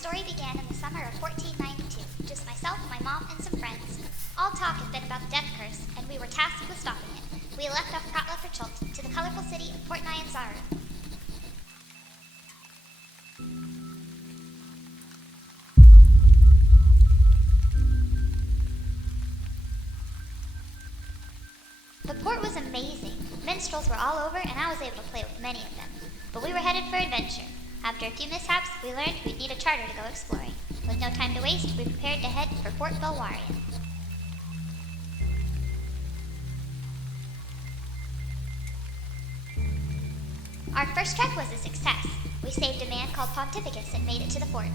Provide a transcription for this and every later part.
story began in the summer of 1492. Just myself, my mom, and some friends. All talk had been about the death curse, and we were tasked with stopping it. We left off Pratla for Chult, to the colorful city of Port Nyansaru. The port was amazing. Minstrels were all over, and I was able to play with many of them. But we were headed for adventure. After a few mishaps, we learned we'd need a charter to go exploring. With no time to waste, we prepared to head for Fort Belwarian. Our first trek was a success. We saved a man called Pontificus and made it to the fort.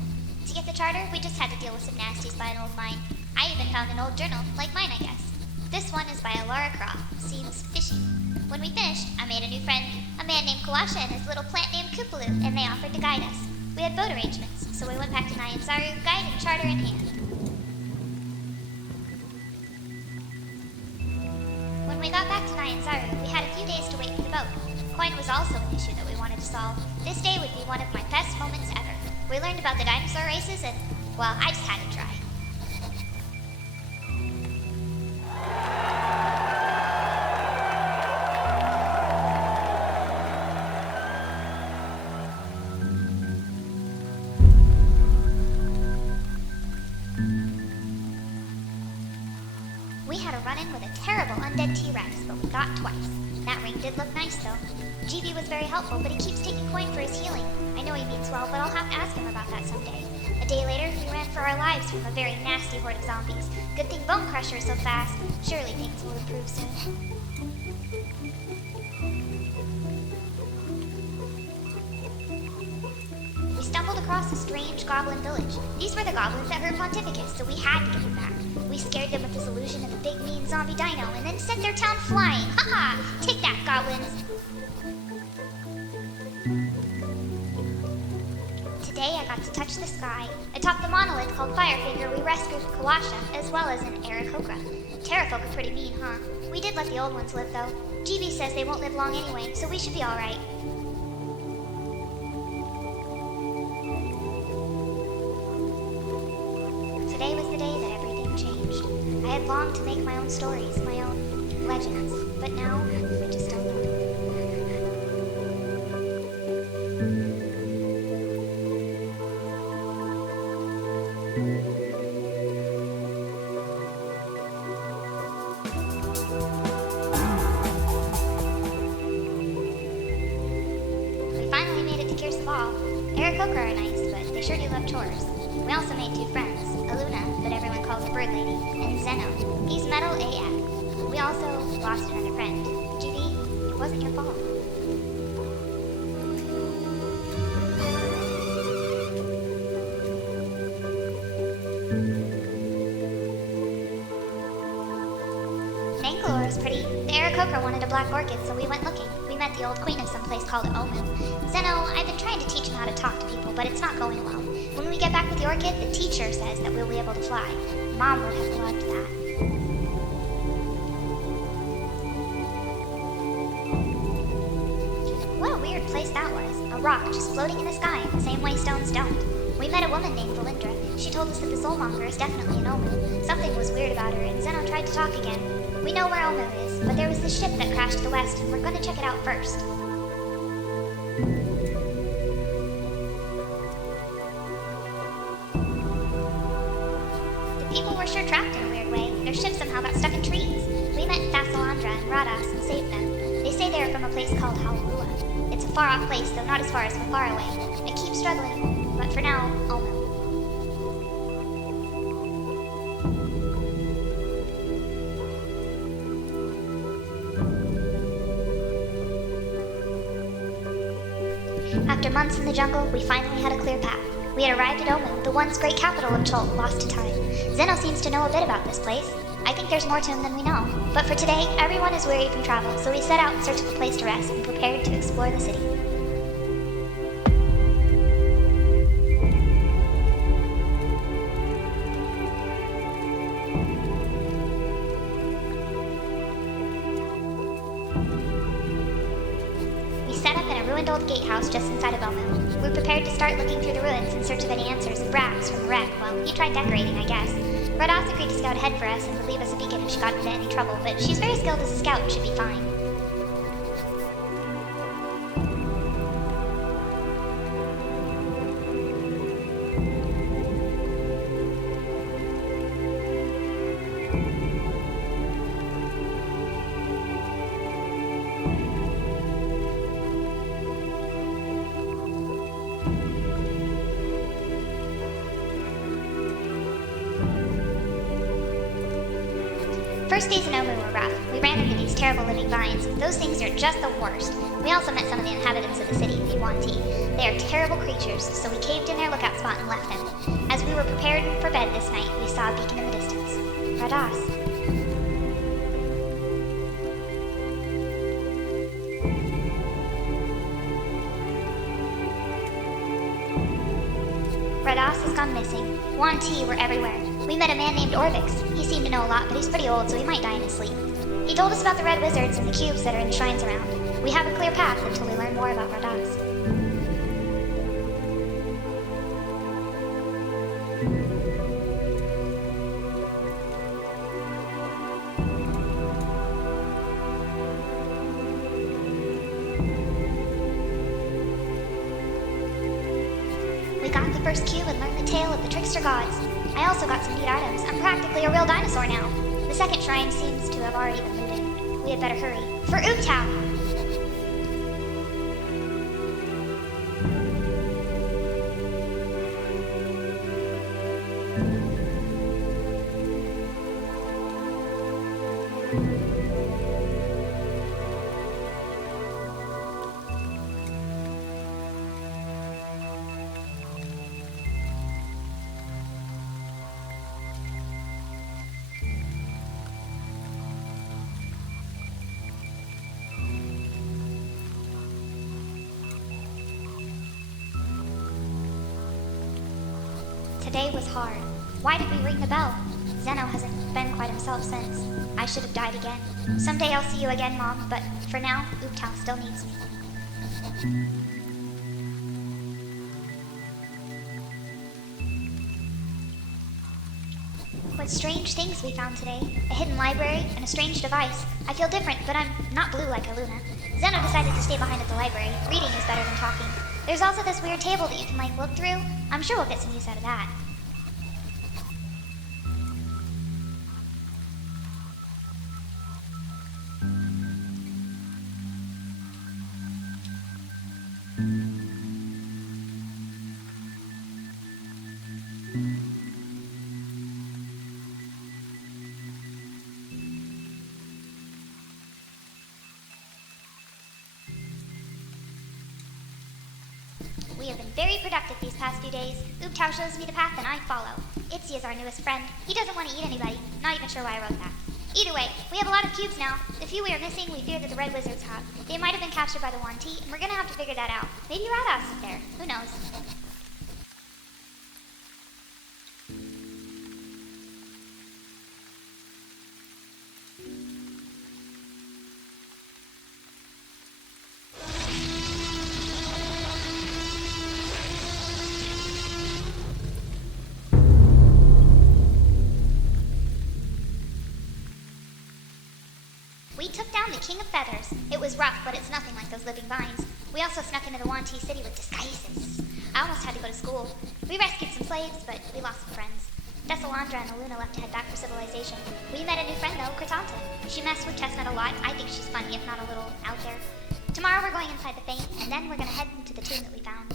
To get the charter, we just had to deal with some nasties by an old mine. I even found an old journal, like mine, I guess. This one is by Alara Croft, seems fishy. When we finished, I made a new friend, a man named Kawasha and his little plant named Kupalu, and they offered to guide us. We had boat arrangements, so we went back to Nyansaru, guide and charter in hand. When we got back to Nyansaru, we had a few days to wait for the boat. Coin was also an issue that we wanted to solve. This day would be one of my best moments ever. We learned about the dinosaur races and, well, I just had to try. We had a run-in with a terrible undead T-Rex, but we got twice. That ring did look nice, though. GB was very helpful, but he keeps taking coin for his healing. I know he means well, but I'll have to ask him about that someday. A day later, we ran for our lives from a very nasty horde of zombies. Good thing Bone Crusher is so fast. Surely things will improve soon. We stumbled across a strange goblin village. These were the goblins that hurt Pontificus, so we had to get him back. We scared them with this illusion of a big mean zombie dino and then sent their town flying. Ha-ha! Take that, goblins! Today I got to touch the sky. Atop the monolith called Firefinger, we rescued Kawasha, as well as an Aarakocra. Terrafolk are pretty mean, huh? We did let the old ones live, though. GB says they won't live long anyway, so we should be alright. Today was the day that everything changed. I had longed to make my own stories, my own legends, but now I just don't know. We finally made it to Kirsabal. Aarakocra are nice, but they sure do love chores. We also made two friends, Aluna, but everyone calls her Bird Lady, and Zeno. He's metal AF. We also lost another friend. GB, it wasn't your fault. Nangalore is pretty. The Aarakocra wanted a black orchid, so we went looking. We met the old queen of some place called Omu. Zeno, I've been trying to teach him how to talk to people, but it's not going well. When we get back with the orchid, the teacher says that we'll be able to fly. Mom would have loved that. What a weird place that was. A rock just floating in the sky in the same way stones don't. We met a woman named Valindra. She told us that the Soulmonger is definitely an Omu. Something was weird about her, and Zeno tried to talk again. We know where Omu is, but there was this ship that crashed to the west, and we're going to check it out first. People were sure trapped in a weird way. Their ship somehow got stuck in trees. We met Thassalandra and Radas and saved them. They say they are from a place called Halua. It's a far-off place, though not as far as far away. I keep struggling, but for now, Omu. After months in the jungle, we finally had a clear path. We had arrived at Omu, the once great capital of Chult, lost to time. Zeno seems to know a bit about this place. I think there's more to him than we know. But for today, everyone is weary from travel, so we set out in search of a place to rest and prepared to explore the city. ruined old gatehouse just inside of Elmo. We prepared to start looking through the ruins in search of any answers of Brax from the wreck. Well, he tried decorating, I guess. Rados agreed to scout ahead for us and would leave us a beacon if she got into any trouble, but she's very skilled as a scout and should be fine. First days in Omu were rough. We ran into these terrible living vines. Those things are just the worst. We also met some of the inhabitants of the city, the Yuan-Ti. They are terrible creatures, so we caved in their lookout spot and left them. As we were prepared for bed this night, we saw a beacon in the distance. Radas. Rados has gone missing. Yuan-Ti were everywhere. We met a man named Orvix. He seemed to know a lot, but he's pretty old, so he might die in his sleep. He told us about the red wizards and the cubes that are in the shrines around. We have a clear path until we learn more about Radas. We got the first cube and learned the tale of the trickster gods. I also got some neat items. I'm practically a real dinosaur now. The second shrine seems to have already been looted. We had better hurry. For Ooptown! Today was hard. Why did we ring the bell? Zeno hasn't been quite himself since. I should have died again. Someday I'll see you again, Mom, but for now, Ooptown still needs me. What strange things we found today. A hidden library and a strange device. I feel different, but I'm not blue like Aluna. Zeno decided to stay behind at the library. Reading is better than talking. There's also this weird table that you can, look through. I'm sure we'll get some use out of that. We have been very productive these past few days. Ooptow shows me the path and I follow. Itzy is our newest friend. He doesn't want to eat anybody. Not even sure why I wrote that. Either way, we have a lot of cubes now. The few we are missing, we fear that the red wizards have. They might have been captured by the Yuan-Ti, and we're gonna have to figure that out. Maybe Rados is there. Who knows? We took down the King of Feathers. It was rough, but it's nothing like those living vines. We also snuck into the Yuan-Ti city with disguises. I almost had to go to school. We rescued some slaves, but we lost some friends. Desalandra and Aluna left to head back for civilization. We met a new friend, though, Kratanta. She messed with Chestnut a lot. I think she's funny, if not a little out there. Tomorrow we're going inside the Fane, and then we're going to head into the tomb that we found.